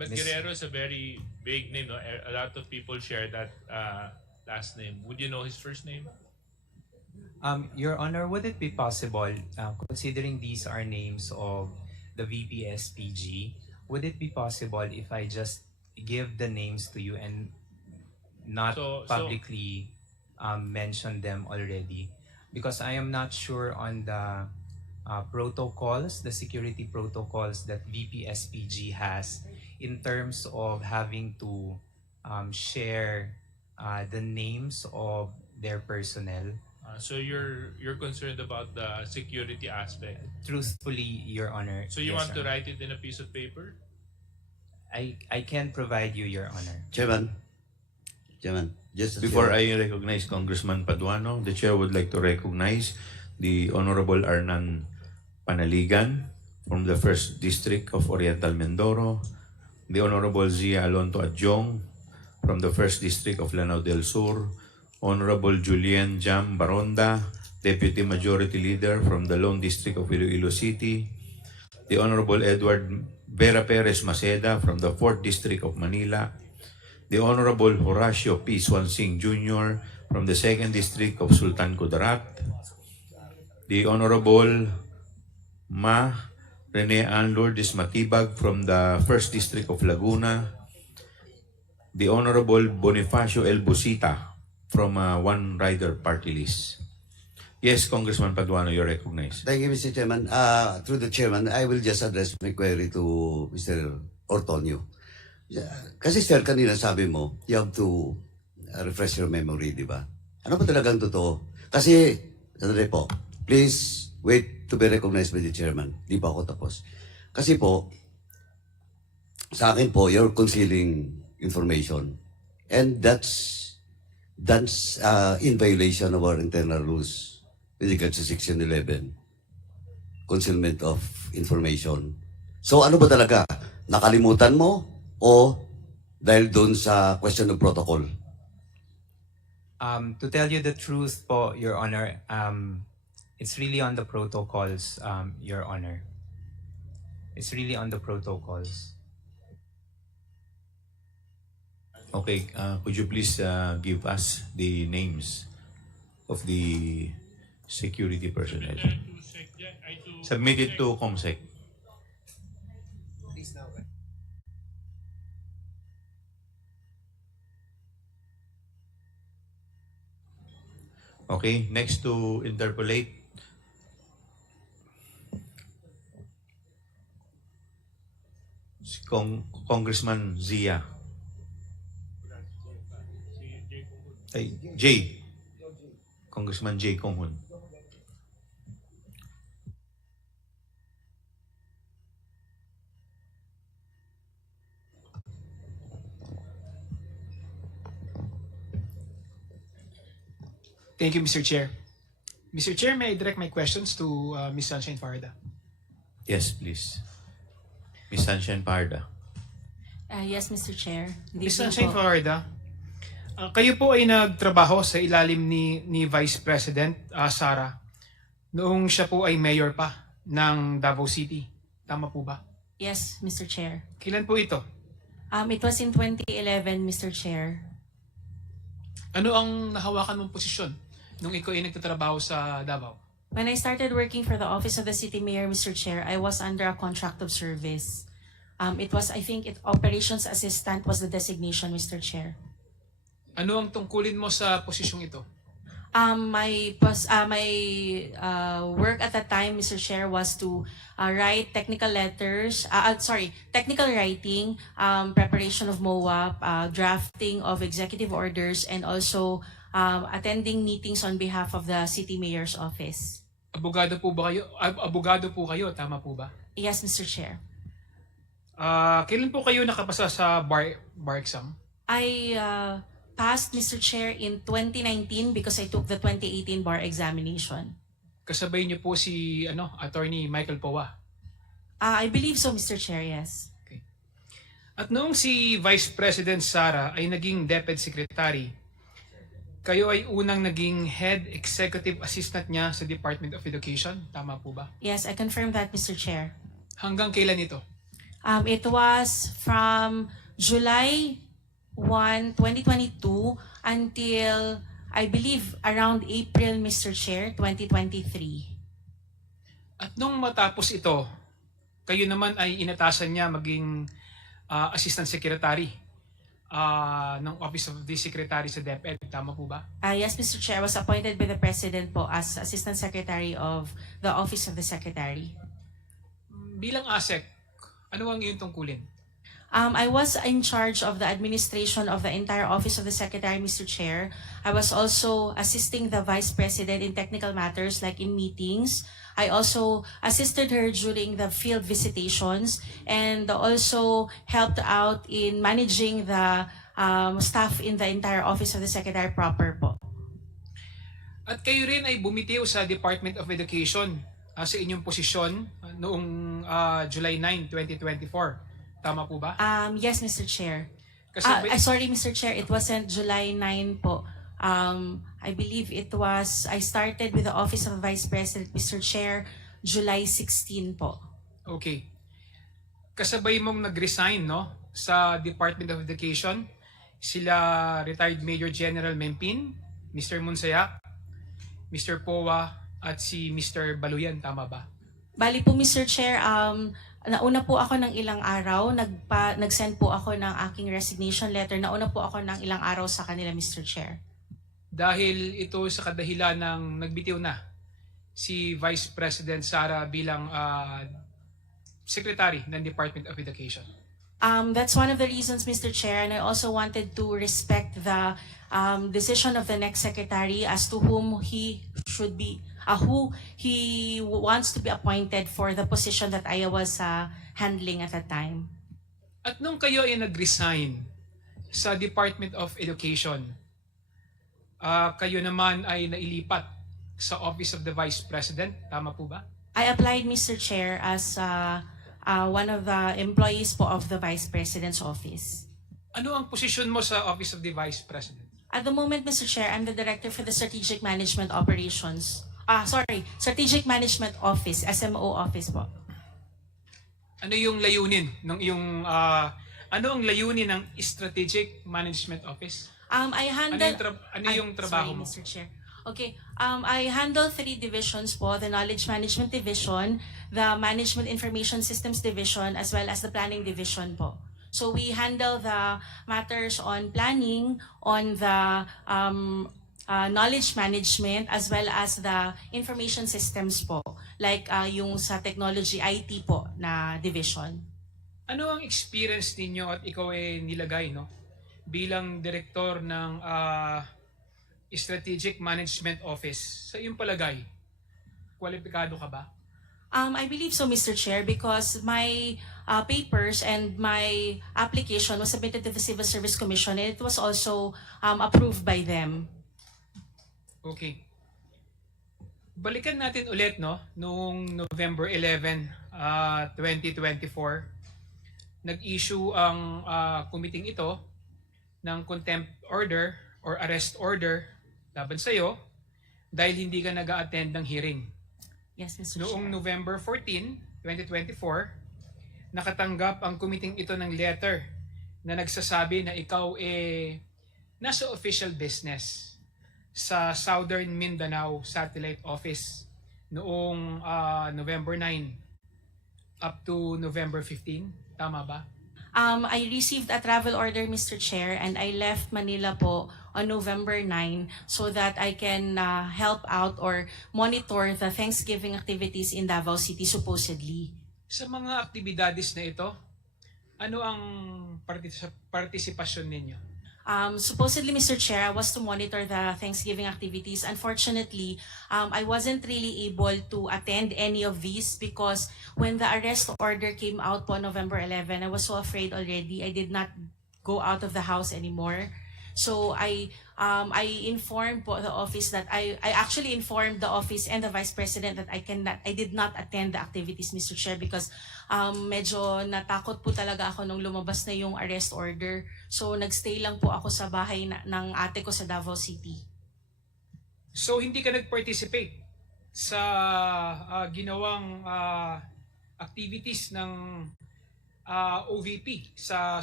But Miss- Guerrero is a very big name. No? A lot of people share that last name. Would you know his first name? Your Honor, would it be possible, considering these are names of the VP-SPG, would it be possible if I just give the names to you and not So- publicly mention them already? Because I am not sure on the protocols, the security protocols that VP-SPG has in terms of having to share the names of their personnel. So you're concerned about the security aspect. Truthfully, Your Honor. So you yes, want to Your Honor. write it in a piece of paper? I can provide you, Your Honor. Chairman, just Before I recognize Congressman Paduano, the chair would like to recognize the Honorable Arnan Panaligan from the 1st District of Oriental Mindoro, the Honorable Zia Alonto Adjong from the 1st District of Lanao del Sur, Honorable Julien Jam Baronda, Deputy Majority Leader from the Lone District of Iloilo City, the Honorable Edward Vera Perez Maceda from the 4th District of Manila, the Honorable Horacio P. Swansing Jr. from the 2nd District of Sultan Kudarat, the Honorable Ma Rene Ann Lourdes Matibag from the 1st District of Laguna, the Honorable Bonifacio L. Busita from One Rider Party List. Yes, Congressman Paduano, you're recognized. Thank you, Mr. Chairman. Through the Chairman, I will just address my query to Mr. Ortonio. Kasi sir, kanina sabi mo, you have to refresh your memory, di ba? Ano ba talagang totoo? Kasi, sandali po, please wait to be recognized by the Chairman. Di pa ako tapos. Kasi po, sa akin po, you're concealing information. And that's in violation of our internal rules with regards to Section 11. Concealment of information. So ano ba talaga? Nakalimutan mo o dahil doon sa question of protocol? To tell you the truth po, Your Honor, it's really on the protocols, Your Honor. It's really on the protocols. Okay, could you please give us the names of the security personnel? Submit it to COMSEC. Okay, next to interpolate. Si Congressman Zia. Ay, J. Congressman J. Konghun. Thank you, Mr. Chair. Mr. Chair, may I direct my questions to Ms. Sunshine Farda? Yes, please. Ms. Sunshine Parda. Yes, Mr. Chair. Good Ms. evening Sunshine po. Farda, kayo po ay nagtrabaho sa ilalim ni Vice President Sara noong siya po ay mayor pa ng Davao City. Tama po ba? Yes, Mr. Chair. Kailan po ito? It was in 2011, Mr. Chair. Ano ang nahawakan mong posisyon nung ikaw ay nagtatrabaho sa Davao? When I started working for the Office of the City Mayor, Mr. Chair, I was under a contract of service. It was, I think, Operations Assistant was the designation, Mr. Chair. Ano ang tungkulin mo sa posisyong ito? My work at that time, Mr. Chair, was to write technical letters, technical writing, preparation of MOAP, drafting of executive orders, and also attending meetings on behalf of the City Mayor's Office. Abogado po ba kayo? Abogado po kayo, tama po ba? Yes, Mr. Chair. Kailan po kayo nakapasa sa bar exam? I passed, Mr. Chair, in 2019 because I took the 2018 bar examination. Kasabay niyo po si Attorney Michael Powa. I believe so, Mr. Chair, yes. Okay. At noong si Vice President Sara ay naging DepEd Secretary, kayo ay unang naging Head Executive Assistant niya sa Department of Education. Tama po ba? Yes, I confirm that, Mr. Chair. Hanggang kailan ito? It was from July 1, 2022 until I believe around April, Mr. Chair, 2023. At nung matapos ito, kayo naman ay inatasan niya maging Assistant Secretary ng Office of the Secretary sa DepEd. Tama po ba? Yes, Mr. Chair, I was appointed by the President po as Assistant Secretary of the Office of the Secretary. Bilang ASEC, ano ang iyong tungkulin? I was in charge of the administration of the entire Office of the Secretary, Mr. Chair. I was also assisting the Vice President in technical matters like in meetings. I also assisted her during the field visitations and also helped out in managing the staff in the entire Office of the Secretary proper po. At kayo rin ay bumitiw sa Department of Education sa inyong posisyon noong July 9, 2024. Tama po ba? Yes, Mr. Chair. Kasabay, Sorry, Mr. Chair, it wasn't July 9 po. I believe I started with the Office of Vice President, Mr. Chair, July 16 po. okay. Kasabay mong nag-resign, no? Sa Department of Education, sila retired Major General Mempin, Mr. Monsayak, Mr. Powa, at si Mr. Baluyan. Tama ba? Bali po, Mr. Chair, nauna po ako ng ilang araw, nag-send po ako ng aking resignation letter. Nauna po ako ng ilang araw sa kanila, Mr. Chair. Dahil ito sa kadahilan ng nagbitiw na si Vice President Sara bilang Secretary ng Department of Education. That's one of the reasons, Mr. Chair, and I also wanted to respect the decision of the next secretary as to whom he should be, who he wants to be appointed for the position that I was handling at that time. At nung kayo ay nag-resign sa Department of Education, kayo naman ay nailipat sa Office of the Vice President. Tama po ba? I applied, Mr. Chair, as one of the employees po of the Vice President's office. Ano ang posisyon mo sa Office of the Vice President? At the moment, Mr. Chair, I'm the Director for the Strategic Management Operations. Strategic Management Office, SMO Office po. Ano yung layunin ng iyong ano ang layunin ng Strategic Management Office? I handle... Ano yung trabaho mo? Sorry, Mr. Chair. Okay, I handle 3 divisions po, the Knowledge Management Division, the Management Information Systems Division, as well as the Planning Division po. So we handle the matters on planning, on the knowledge management, as well as the information systems po, like yung sa technology IT po na division. Ano ang experience ninyo at ikaw ay nilagay, no? Bilang direktor ng Strategic Management Office, sa iyong palagay, kwalipikado ka ba? I believe so, Mr. Chair, because my papers and my application was submitted to the Civil Service Commission and it was also approved by them. Okay. Balikan natin ulit, no? Noong November 11, 2024, nag-issue ang committee ito ng contempt order or arrest order laban sa iyo dahil hindi ka nag-a-attend ng hearing. Yes, Mr. Noong Chair. November 14, 2024, nakatanggap ang committee ito ng letter na nagsasabi na ikaw nasa official business sa Southern Mindanao Satellite Office noong November 9 up to November 15. Tama ba? I received a travel order, Mr. Chair, and I left Manila po on November 9 so that I can help out or monitor the Thanksgiving activities in Davao City, supposedly. Sa mga aktibidades na ito, ano ang partisipasyon ninyo? Supposedly, Mr. Chair, I was to monitor the Thanksgiving activities. Unfortunately, I wasn't really able to attend any of these because when the arrest order came out po November 11, I was so afraid already. I did not go out of the house anymore. So I informed po the office that I actually informed the office and the Vice President that I did not attend the activities, Mr. Chair, because medyo natakot po talaga ako nung lumabas na yung arrest order. So nagstay lang po ako sa bahay ng ate ko sa Davao City. So hindi ka nag-participate sa ginawang activities ng OVP sa